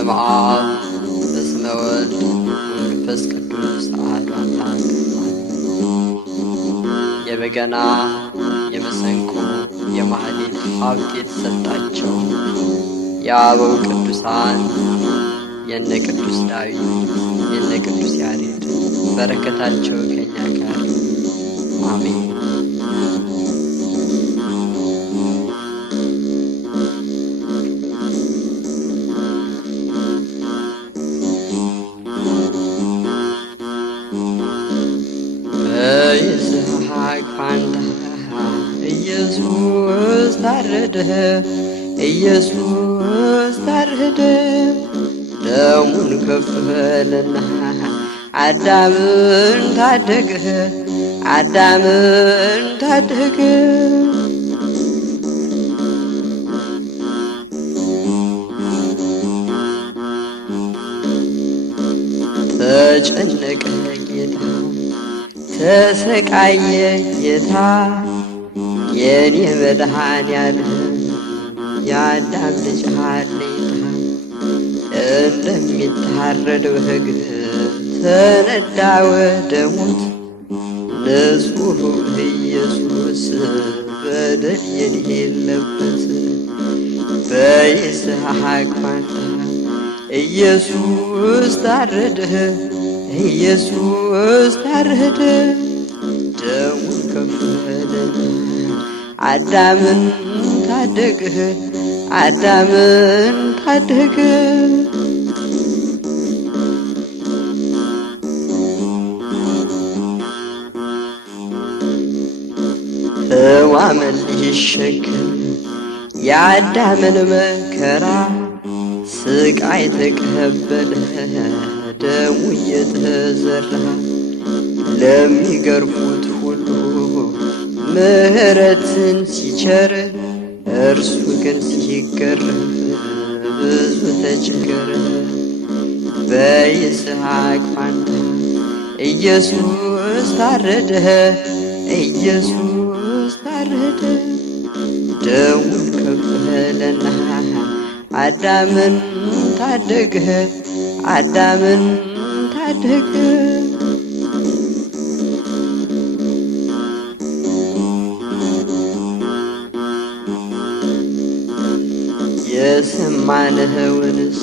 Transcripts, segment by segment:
በስመ አብ በስመ ወልድ ወመንፈስ ቅዱስ አሐዱ አምላክ። የበገና የመሰንቆ የማህሌት ሀብት የተሰጣቸው የአበው ቅዱሳን የነ ቅዱስ ዳዊት የነ ቅዱስ ያሬድ በረከታቸው ከኛ ጋር አሜን። በይስሐቅ ፋንታ ኢየሱስ ታረደ፣ ኢየሱስ ታረደ። ደሙን ከፈለና አዳምን ታደገ፣ አዳምን ታደገ። ተጨነቀ ጌታ ተሰቃየ ጌታ የኔ መድኃኔዓለም የአዳም ልጅ አለኝታ። እንደሚታረድ በግ ተነዳ ወደ ሞት ንጹሕ ኢየሱስ በደል የሌለበት። በይስሐቅ ፋንታ ኢየሱስ ታረደ፣ ኢየሱስ ታረደ። ደሙን ከፈለና አዳምን ታደገ፣ አዳምን ታደገ። ሕማምን ሊሸከም የአዳምን መከራ ስቃይ ተቀበለ፣ ደሙ እየተዘራ። ለሚገርፉት ሁሉ ምሕረትን ሲቸር እርሱ ግን ሲገረፍ ብዙ ተቸገረ። በይስሐቅ ፋንታ ኢየሱስ ታረደ፣ ኢየሱስ ታረደ። ደሙን ከፈለና አዳምን ታደገ፣ አዳምን ታደገ። የሰማንኸውንስ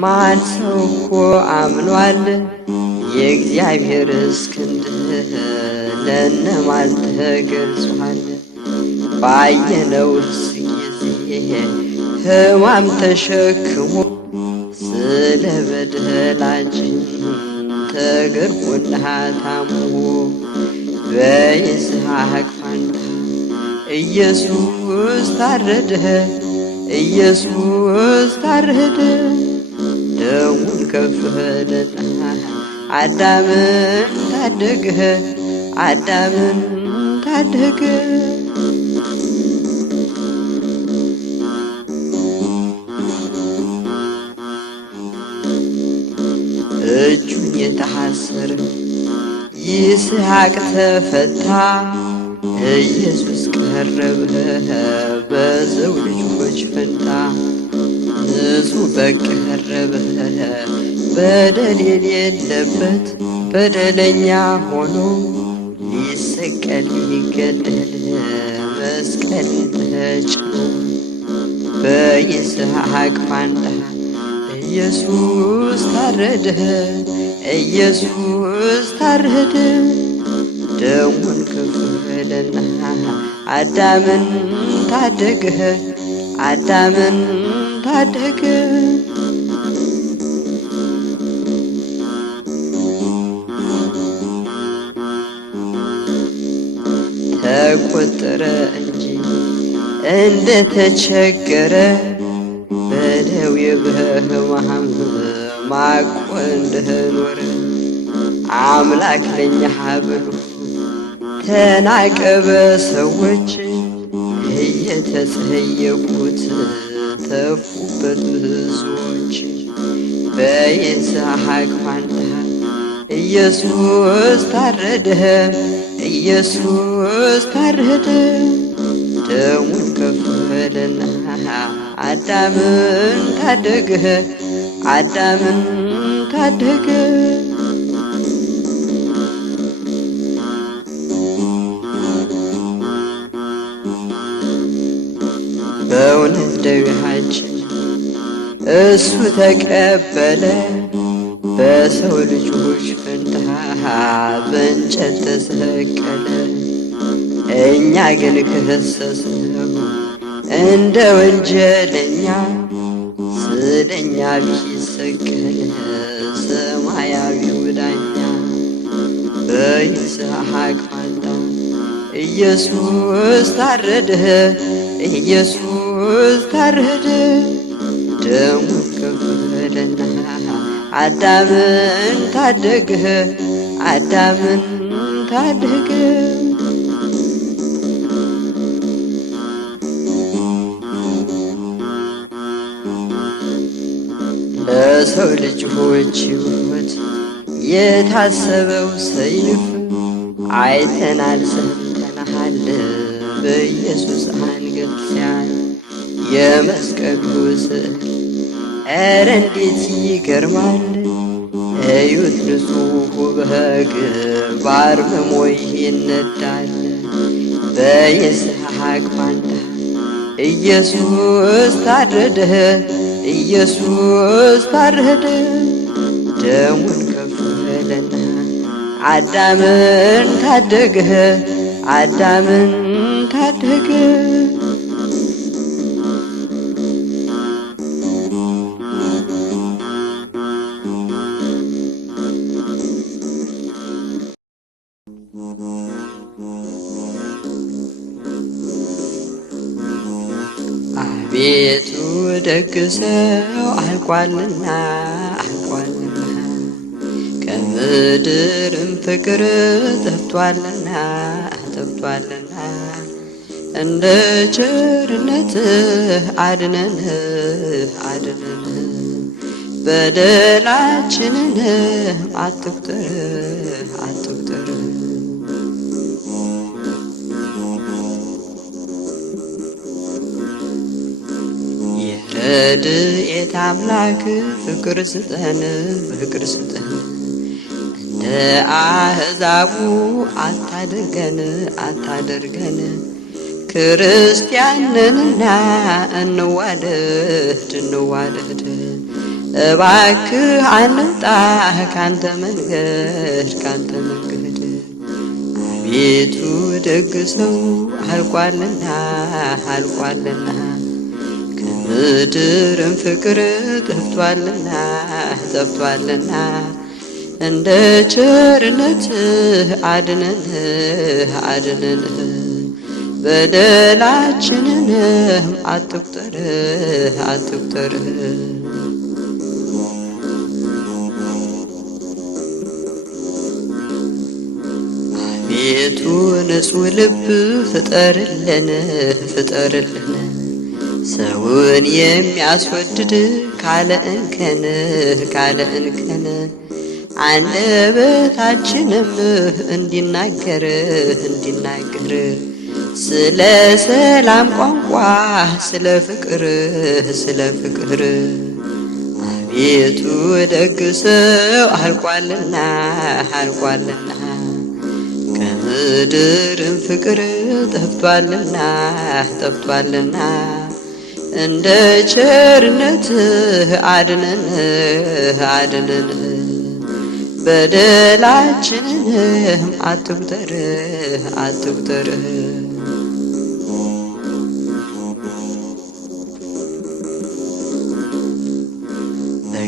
ማን ሰው እኮ አምኗል? የእግዚአብሔርስ ክንድ ለእነማን ተገልጿል? ባየነውስ ጊዜ ሕማም ተሸክሞ ስለ በደላችን ተገርፎና ታሞ። በይስሐቅ ፋንታ ኢየሱስ ታረደ፣ ኢየሱስ ታረደ። ደሙን ከፈለና አዳምን ታደገ፣ አዳምን ታደገ። እጁን የታሰረ ይስሐቅ ተፈታ፣ ኢየሱስ ቀረበ በሰው ልጆች ፈንታ። ንጹሕ በግ ቀረበ በደል የሌለበት፣ በደለኛ ሆኖ ሊሰቀል ሊገደል መስቀል ተጭኖ። በይስሐቅ ፋንታ ኢየሱስ ታረደ፣ ኢየሱስ ታረደ። ደሙን ከፈለና አዳምን ታደገ፣ አዳምን ታደገ። ተቆጠረ እንጂ እንደ ተቸገረ በደዌ በሕማም ማቆ እንደኖረ። አምላክ ለኛ ብሎ ተናቀ በሰዎች እየተጸየፉት ተፉበት ብዙዎች። በይስሐቅ ፋንታ ኢየሱስ ታረደ፣ ኢየሱስ ታረደ። ደሙን ከፈለና አዳምን ታደገ አዳምን ታደገ። በእውነት ደዌያችን እሱ ተቀበለ። በሰው ልጆች ፈንታ በእንጨት ተሰቀለ። እኛ ግን ከሰስነው እንደ ወንጀለኛ፣ ስለኛ ቢሰቀል ሰማያዊው ዳኛ። በይስሐቅ ፋንታ ኢየሱስ ታረደ፣ ኢየሱስ ታረደ። ደሙን ከፈለና አዳምን ታደገ፣ አዳምን ታደገ። ለሰው ልጆች ሕይወት የታሰበው ሰይፍ አይተናል ሰምተናል። በኢየሱስ አንገት ሲያል የመስቀሉ ስዕል ኧረ እንዴት ይገርማል! እዩት ንጹሑ በግ በአርምሞ ይነዳል። በይስሐቅ ፋንታ ኢየሱስ ታረደ፣ ኢየሱስ ታረደ። ደሙን ከፈለና አዳምን ታደገ፣ አዳምን ታደገ። አቤቱ ደግ ሰው አልቋልና አልቋልና፣ ከምድርም ፍቅር ጠፍቷልና ጠፍቷልና። እንደ ቸርነትህ አድነን አድነን፣ በደላችንን አትቁጠር አትቁጠር። የረድኤት አምላክ ፍቅር ስጠን ፍቅር ስጠን፣ እንደ አሕዛቡ አታድርገን አታድርገን። ክርስቲያንንና እንዋደድ እንዋደድ። እባክህ አንውጣ ካንተ መንገድ ካንተ መንገድ። አቤቱ ደግ ሰው አልቋልና አልቋልና፣ ከምድርም ፍቅር ጠፍቷልና ጠፍቷልና። እንደ ቸርነትህ አድነን አድነን፣ በደላችንንም አትቁጠር አትቁጠር። አቤቱ ንጹሕ ልብ ፍጠርልን ፍጠርልን፣ ሰውን የሚያስወድድ ካለ እንከን ካለ እንከን። አንደበታችንም እንዲናገር እንዲናገር፣ ስለ ሰላም ቋንቋ ስለ ፍቅር ስለ ፍቅር። አቤቱ ደግ ሰው አልቋልና አልቋልና፣ ከምድርም ፍቅር ጠፍቷልና ጠፍቷልና። እንደ ቸርነትህ አድነን አድነን፣ በደላችንንም አትቁጠር አትቁጠር።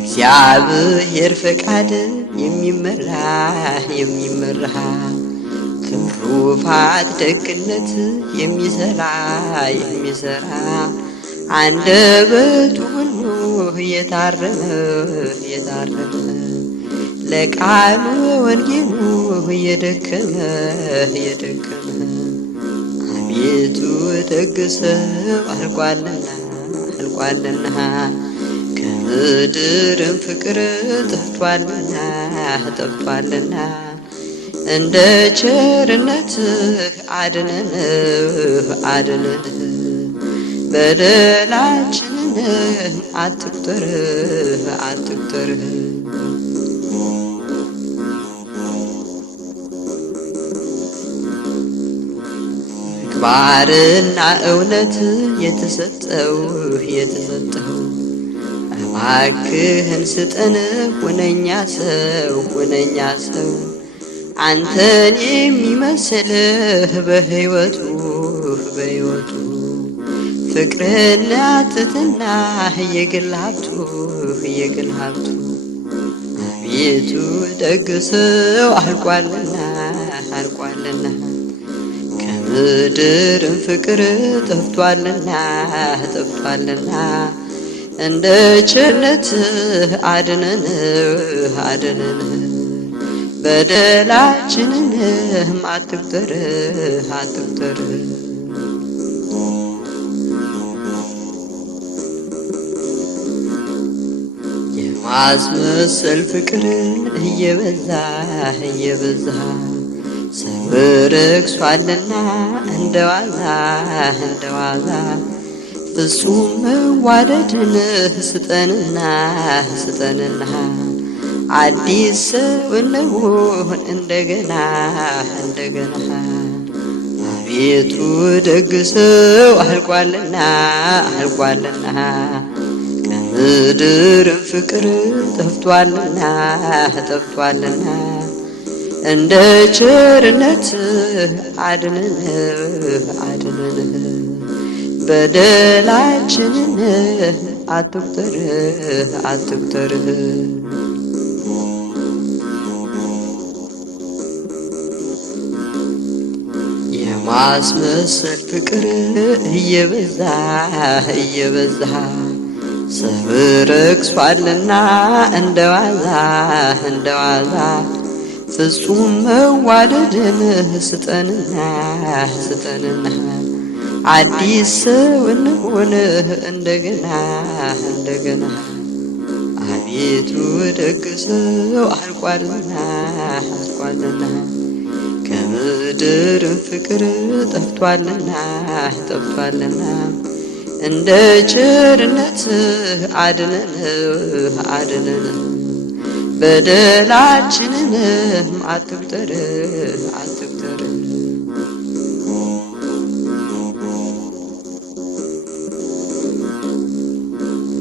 በእግዚአብሔር ፈቃድ የሚመራ የሚመራ፣ ትሩፋት ደግነት የሚሰራ የሚሰራ። አንደበቱ ሁሉ የታረመ የታረመ፣ ለቃሉ ወንጌሉ የደከመ የደከመ። አቤቱ ደግ ሰው አልቋልና አልቋልና፣ ከምድርም ፍቅር ጠፍቷልና ጠፍቷልና። እንደ ቸርነትህ አድነን አድነን፣ በደላችንን አትቁጠር አትቁጠር። ምግባርና እውነት የተሰጠው እባክህን ስጠን ሁነኛ ሰው አንተን የሚመስልህ በሕይወቱ ፍቅርና ትሕትና የግል ሀብቱ አቤቱ ደግ ሰው አልቋልና ከምድርም ፍቅር ጠፍቷልና እንደ ቸርነትህ አድነን በደላችንንም አትቁጠር የማስመሰል ፍቅር እየበዛ ሰው ረክሷልና እንደ ዋዛ ፍጹም መዋደድን ስጠንና አዲስ ሰው እንሁን እንደገና አቤቱ ደግ ሰው አልቋልና ከምድርም ፍቅር ጠፍቷልና እንደ ቸርነትህ አድነን በደላችንን አትቁጠር የማስመሰል ፍቅር እየበዛ ሰው ረክሷልና እንደ ዋዛ ፍጹም መዋደድን ስጠንና አዲስ ሰው እንሁን እንደገና አቤቱ ደግ ሰው አልቋልና ከምድር ፍቅር ጠፍቷልና እንደ ቸርነትህ አድነን በደላችንንም አትቁጠር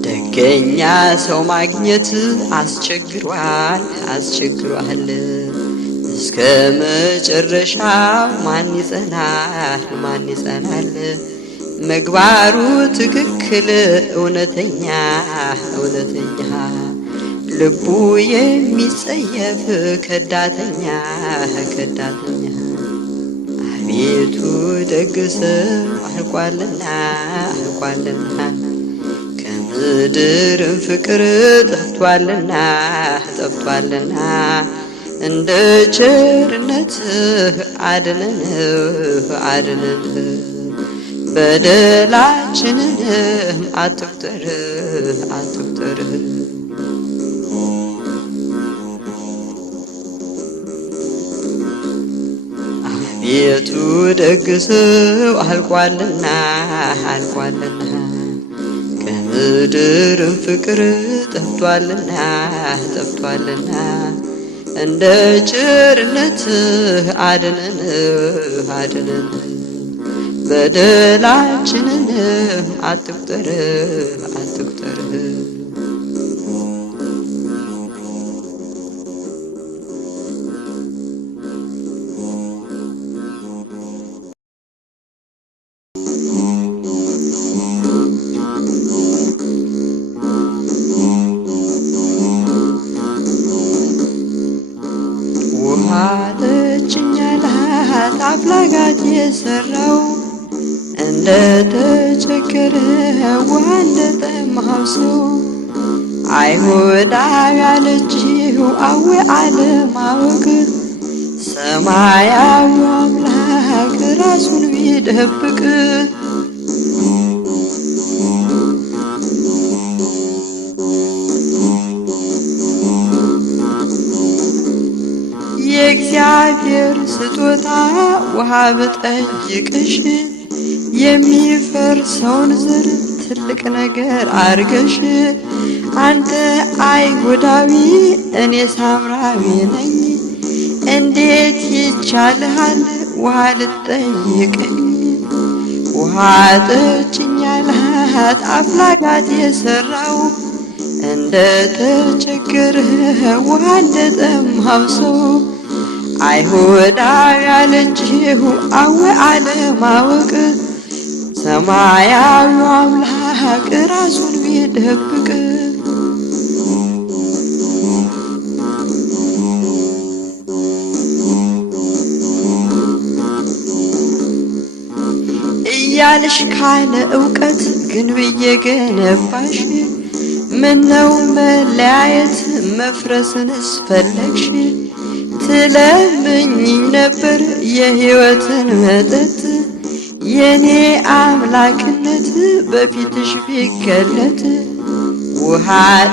ደገኛ ሰው ማግኘት አስቸግሯል እስከ መጨረሻው ማን ይጸናል ምግባሩ ትክክል እውነተኛ ልቡ የሚጸየፍ ከዳተኛ አቤቱ ደግ ሰው አልቋልና ከምድርም ፍቅር ጠፍቷልና እንደ ቸርነትህ አድነን በደላችንንም አትቁጠር አቤቱ ደግ ሰው አልቋልና ከምድርም ፍቅር ጠፍቷልና እንደ ቸርነትህ አድነን በደላችንንም አትቁጠር ውሃ ጠጭኛላት አፍላጋት የሰራው እንደ ተቸገረ ውሃ እንደጠማው ሰው አይሁዳዊ ያለችው አዌ አለማወቅ ሰማያዊ አምላክ ራሱን ቢደብቅ የእግዚአብሔር ስጦታ ውሃ ብጠይቅሽ የሚፈርሰውን ዘር ትልቅ ነገር አርገሽ አንተ አይሁዳዊ እኔ ሳምራዊ ነኝ። እንዴት ይቻልሃል ውሃ ልትጠይቀኝ? ውሃ ጠጭኝ ያልሃት አፍላጋት የሰራው እንደ ተቸገርህ ውሃ እንደጠማው ሰው አይሁዳዊ ያለችው አወ አለማወቅ ሰማያዊው አምላክ ራሱን ቢደብቅ እያልሽ ካለ እውቀት ግንብ እየገነባሽ ምነው መለያየት መፍረስንስ ፈለግሽ? ትለምኝኝ ነበር የሕይወትን መጠጥ የኔ አምላክነት በፊትሽ ቢገለጥ። ውሃ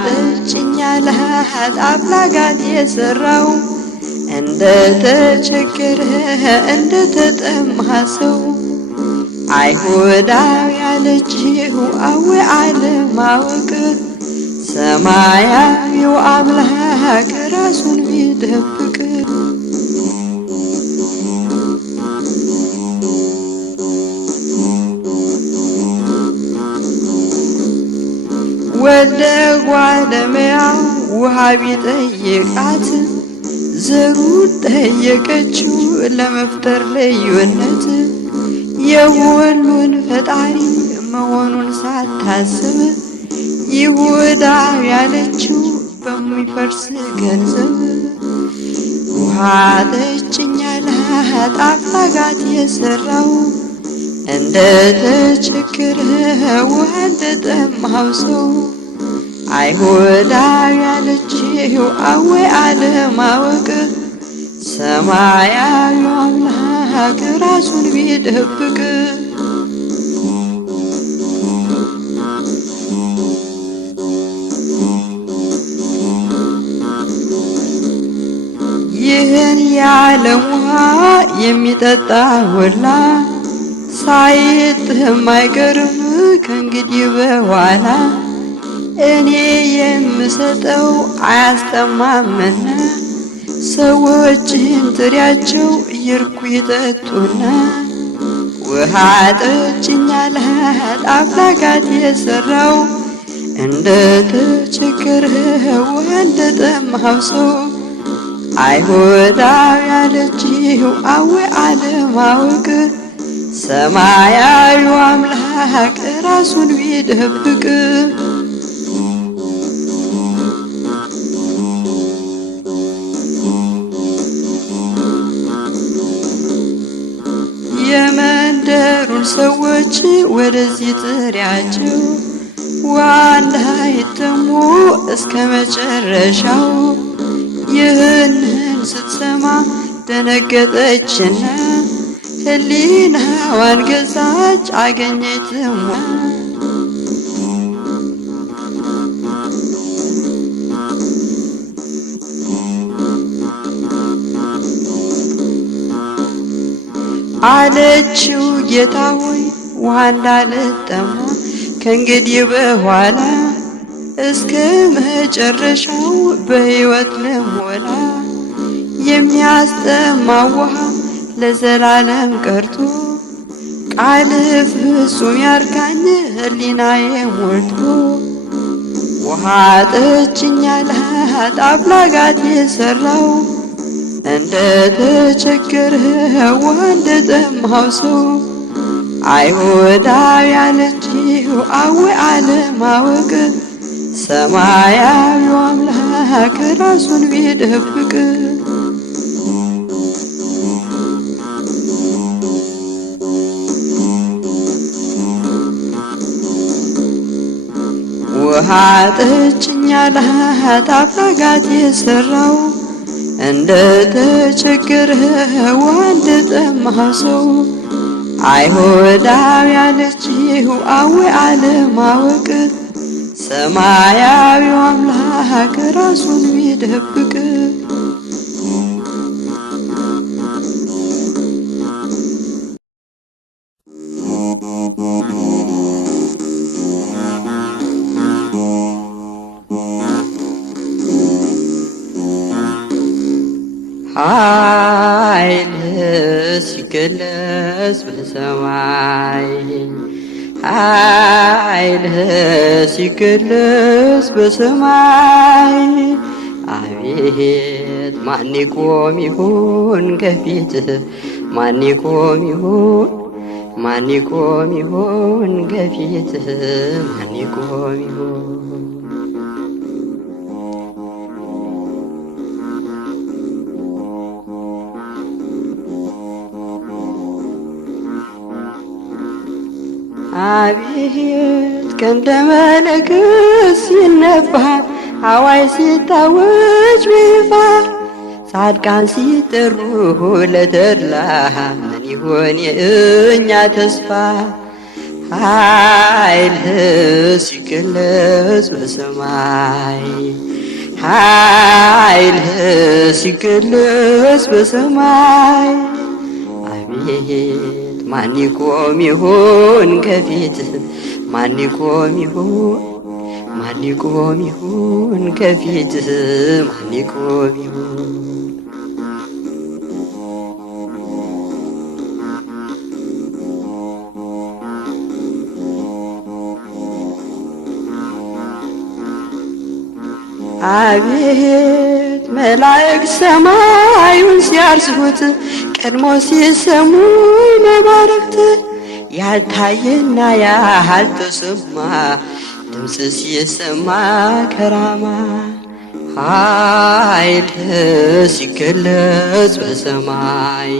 ጠጭኝ ያልሃት አፍላጋት የሰራው እንደ ተቸገረ እንደ ተጠማ ሰው አይሁዳዊ ያለችው አወ አለማወቅ ሰማያዊው አምላክ ራሱን ቢደብቅ። ወልደ ጓለመያው ውሃ ቢጠይቃት ዘሩን ጠየቀችው ለመፍጠር ልዩነት የሁሉን ፈጣሪ መሆኑን ሳታስብ ይሁዳ ያለችው በሚፈርስ ገንዘብ። ውሃ ጠጭኝ ያልሃት አፍላጋት የሰራው እንደ ተቸገረ ውሃ እንደጠማው ሰው አይሁዳዊ ያለችው አወ አለማወቅ ሰማያዊው አምላክ ራሱን ቢደብቅ። ይህን የዓለም ውሃ የሚጠጣ ሁላ ሳይጥም አይቀርም ከእንግዲህ በኋላ እኔ የምሰጠው አያስጠማምና ሰዎችን ጥሪያቸው ይርኩ ይጠጡና። ውሃ ጠጭኝ ያልሃት አፍላጋት የሰራው እንደ ተቸገረ ውሃ እንደጠማው ሰው አይሁዳዊ ያለችው አወ አለማወቅ ሰማያዊው አምላክ ራሱን ቢደብቅ። የመንደሩን ሰዎች ወደዚህ ጥሪያቸው ውሃ እንዳይጠሙ እስከ መጨረሻው። ይህንን ስትሰማ ደነገጠችና ሕሊናዋን ገዛች አገኘች ጥሟ። አለችው ጌታ ሆይ ውሃ እንዳልጠማ ከእንግዲህ በኋላ እስከ መጨረሻው በሕይወት ልሞላ። የሚያስጠማው ውሃ ለዘላለም ቀርቶ ቃል ፍጹም ያርካኝ ሕሊናዬ ሞልቶ። ውሃ ጠጭኝ ያልሃት አፍላጋት የሰራው እንደ ተቸገረ ውሃ እንደጠማው ሰው አይሁዳዊ ያለችው አወ አለማወቅ ሰማያዊው አምላክ ራሱን ቢደብቅ። ውሃ ጠጭኝ ያልሃት አፍላጋት የሰራው እንደ ተቸገረ ውሃ እንደጠማው ሰው አይሁዳዊ ያለችው አወ አለማወቅ ሰማያዊው አምላክ ራሱን ቢደብቅ። ሲገለጽ በሰማይ ኃይልህ ሲገለጽ በሰማይ አቤት ማን ይቆም ይሆን ከፊትህ ማን ይቆም ይሆን ማን ይቆም ይሆን ከፊትህ ማን ይቆም ይሆን አቤት ቀንደ መለከት ሲነፋ አዋይ ሲታወጅ በይፋ ጻድቃን ሲጠሩ ለተድላ ምን ይሆን የእኛ ተስፋ ኃይልህ ሲገለጽ በሰማይ ኃይልህ ሲገለጽ በሰማይ አቤት ማን ይቆም ይሆን ከፊትህ ማን ይቆም ይሆን ማን ይቆም ይሆን ከፊትህ ማን ይቆም ይሆን አቤት መላእክት ሰማዩን ሲያርሱት ቀድሞ ሲሰሙ መባረክት ያልታየና ያልተሰማ ድምፅ ሲሰማ ከራማ ኃይልህ ሲገለጽ በሰማይ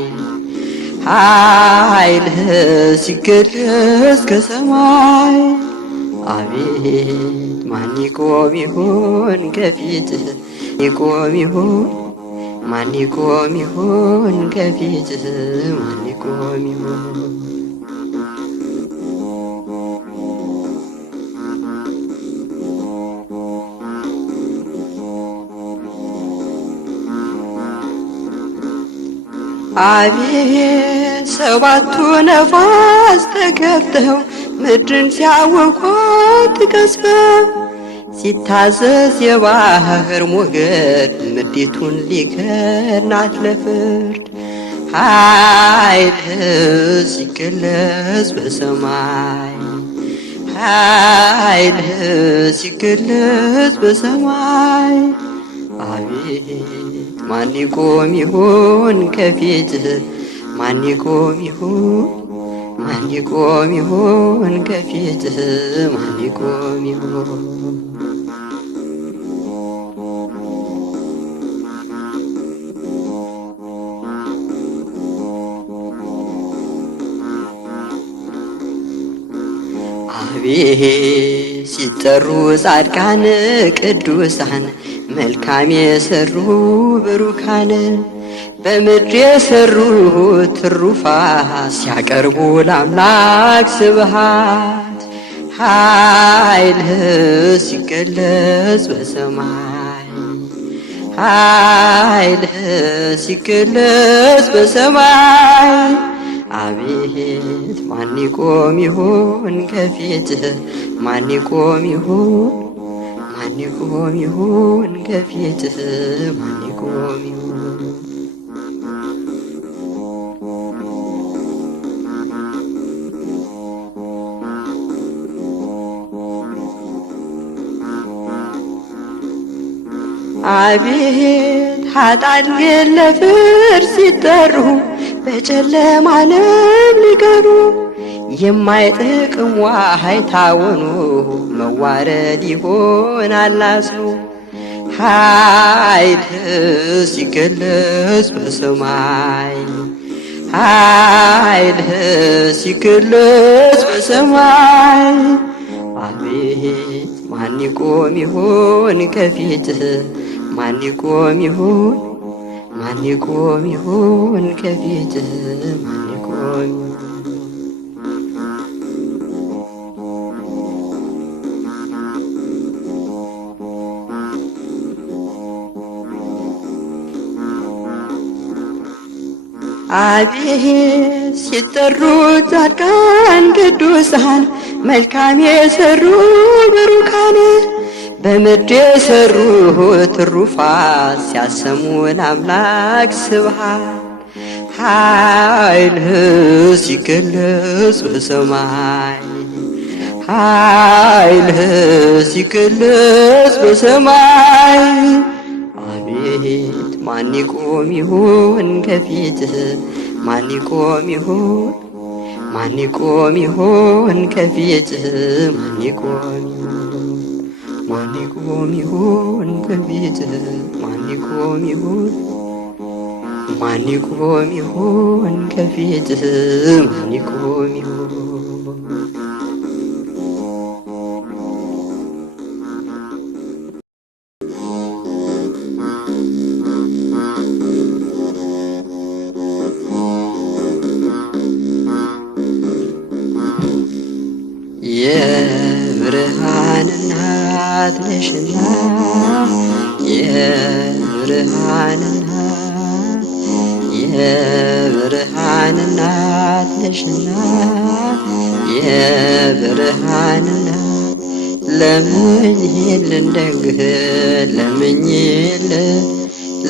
ኃይልህ ሲገለጽ ከሰማይ አቤት ማን ይቆም ይሆን ከፊትህ ይቆም ይሆን ማን ይቆም ይሆን ከፊትህ ማን ይቆም ይሆን አቤት ሰባቱ ነፋስ ተከፍተው ምድርን ሲያወቋት ቀስፈው ሲታዘዝ የባህር ሞገድ ምድሪቱን ሊከድናት ለፍርድ ኃይልህ ሲገለጽ በሰማይ ኃይልህ ሲገለጽ በሰማይ አቤት ማን ይቆም ይሆን ከፊትህ ማን ይቆም ይሆን ማን ይቆም ይሆን ከፊትህ ማን ይቆም ይሆን አቤት ሲጠሩ ጻድቃን ቅዱሳን መልካም የሰሩ ብሩካን በምድር የሰሩ ትሩፋት ሲያቀርቡ ለአምላክ ስብሃት ኃይልህ ሲገለጽ በሰማይ ኃይልህ ሲገለጽ በሰማይ አቤት ማን ይቆም ይሆን ከፊትህ ማን ይቆም ይሆን ማን ይቆም ይሆን ከፊትህ ማን ይቆም ይሆን አቤት ኃጥአን ግን ለፍርድ ሲጠሩ በጨለማ ዓለም ሊቀሩ የማይጠቅም ዋይታ ሆኖ መዋረድ ይሆናል አዝኖ ኃይልህ ሲገለጽ በሰማይ ኃይልህ ሲገለጽ በሰማይ አቤት ማን ይቆም ይሆን ከፊትህ ማን ይቆም ይሆን ማን ይቆም ይሆን ከፊትህ ማን ይቆም አቤት ሲጠሩ ጻድቃን ቅዱሳን መልካም የሰሩ ብሩካን በምድር የሰሩ ትሩፋት ሲያሰሙ ለአምላክ ስብሃት ኃይልህ ሲገለጽ በሰማይ ኃይልህ ሲገለጽ በሰማይ አቤት ማን ይቆም ይሆን ከፊትህ ማን ይቆም ይሆን ማን ይቆም ይሆን ከፊትህ ማን ይቆም ይሆን ማን ይቆም ይሆን ከፊትህ ማን ይቆም ይሆን ማን ይቆም ይሆን ከፊትህ ማን ይቆም ይሆን የብርሃን እናት ነሽና የብርሃን እናት የብርሃን እናት ነሽና የብርሃን እናት ለምኝልን ደግህ ለምኝልን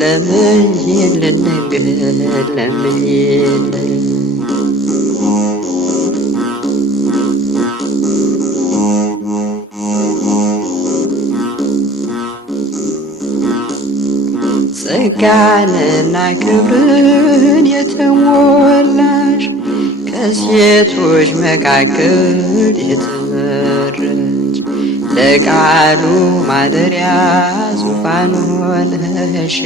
ለምኝልን ደግህ ለምኝልን ጸጋንና ክብርን የተሞላሽ ከሴቶች መካከል የተመረጥሽ ለቃሉ ማደሪያ ዙፋን ሆነሽ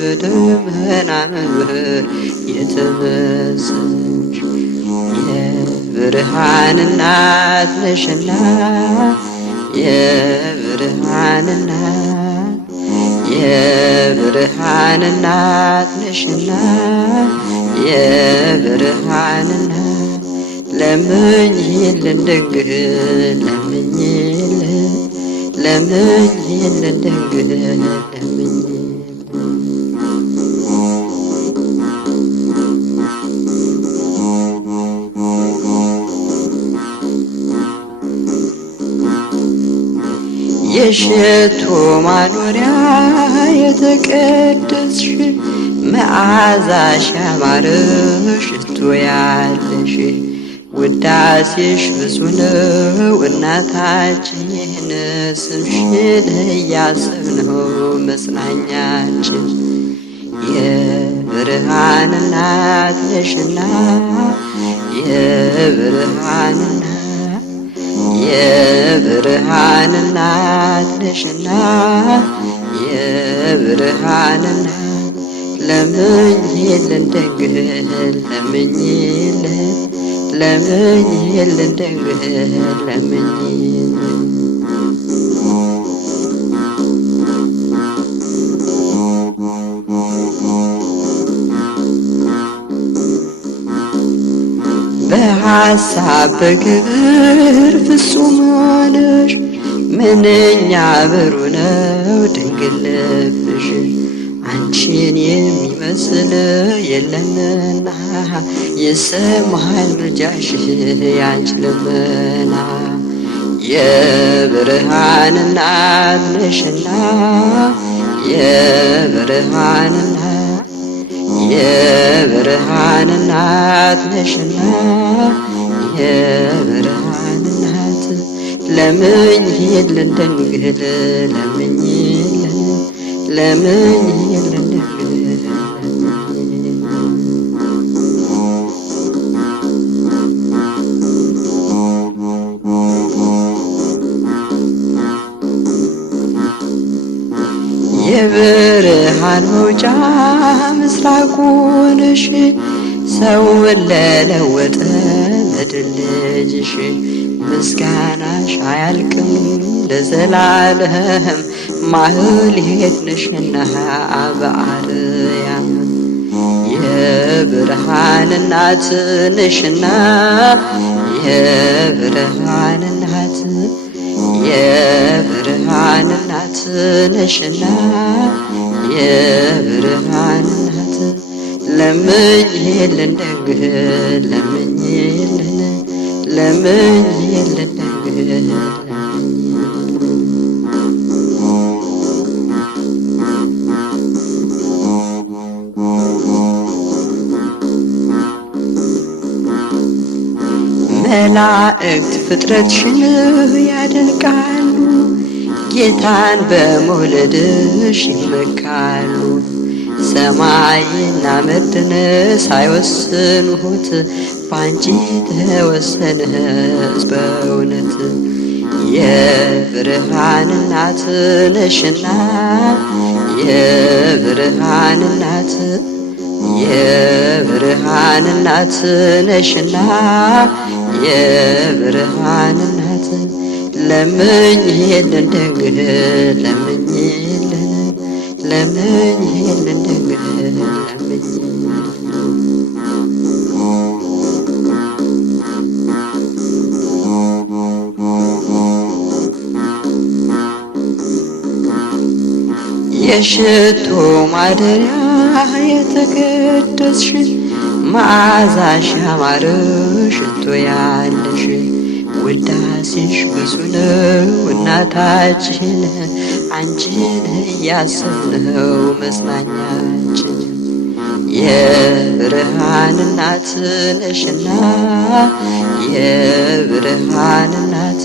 በደመና መንበር የተመሰልሽ የብርሃን እናት ነሽና የብርሃን እናት የብርሃን እናት ነሽና የብርሃን እናት ለምኝልን ደግህ ለምኝልን ለምኝልን ደግህ ለምኝልን የሽቱ ማኖሪያ የተቀደስሽ መዓዛሽ ያማረ ሽቱ ያለሽ ውዳሴሽ ብዙ ነው እናታችን ስምሽን እያሰብነው መጽናኛችን የብርሃን እናት ነሽና የብርሃን እናት የብርሃን እናት ነሽና የብርሃን እናት ለምኝልን ደግህ ለምኝልን ለምኝልን ደግህ ለምኝልን በሐሳብ በግብር ፍጹም ሆነሽ ምንኛ ብሩ ነው ድንግል ልብሽ አንቺን የሚመስል የለምና ይሰማል ምልጃሽ ያንቺ ልመና የብርሃን እናት ነሽና የብርሃን እናት የብርሃን እናት ነሽና የብርሃን እናት ለምኝልን ድንግል ለምኝልን ለምኝልን ድንግል የብርሃን መውጫ ምስራቁ ነሽ ሰውን ለለወጠ በድል ልጅሽ ምስጋናሽ አያልቅም ለዘላለም ማህሌት ነሽና በአርያም የብርሃን እናት ነሽና የብርሃን እናት የብርሃን እናት ነሽና የብርሃን እናት ለምኝልን ደግህ ለምኝልን ለምኝልን ደግህ መላእክት ፍጥረትሽን ያደንቃሉ፣ ጌታን በመውለድሽ ይመካሉ። ሰማይና ምድርን ሳይወስኑት ባንቺ ተወሰንስ በእውነት። የብርሃን እናት ነሽና የብርሃን እናት የብርሃን እናት ነሽና የብርሃን እናት ለምኝልን ደግህ ለምኝልን ለምኝልን ደግህ ለምኝልን። የሽቶ ማደሪያ የተቀደስሽ መዓዛሽ ያማረ ሽቶ ያለሽ ውዳሴሽ ብዙ ነው እናታችን አንቺን እያሰብነው መጽናኛችን። የብርሃን እናት ነሽና የብርሃን እናት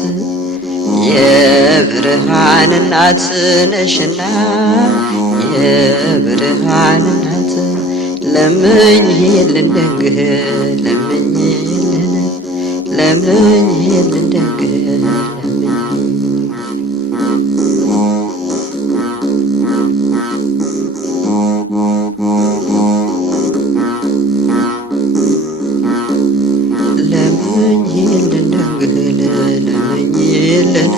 የብርሃን እናት ነሽና የብርሃን እናት ለምኝልን ደግህ ለምኝልን ለምኝልን ደግህ ለምኝልን ደግህ ለምኝልን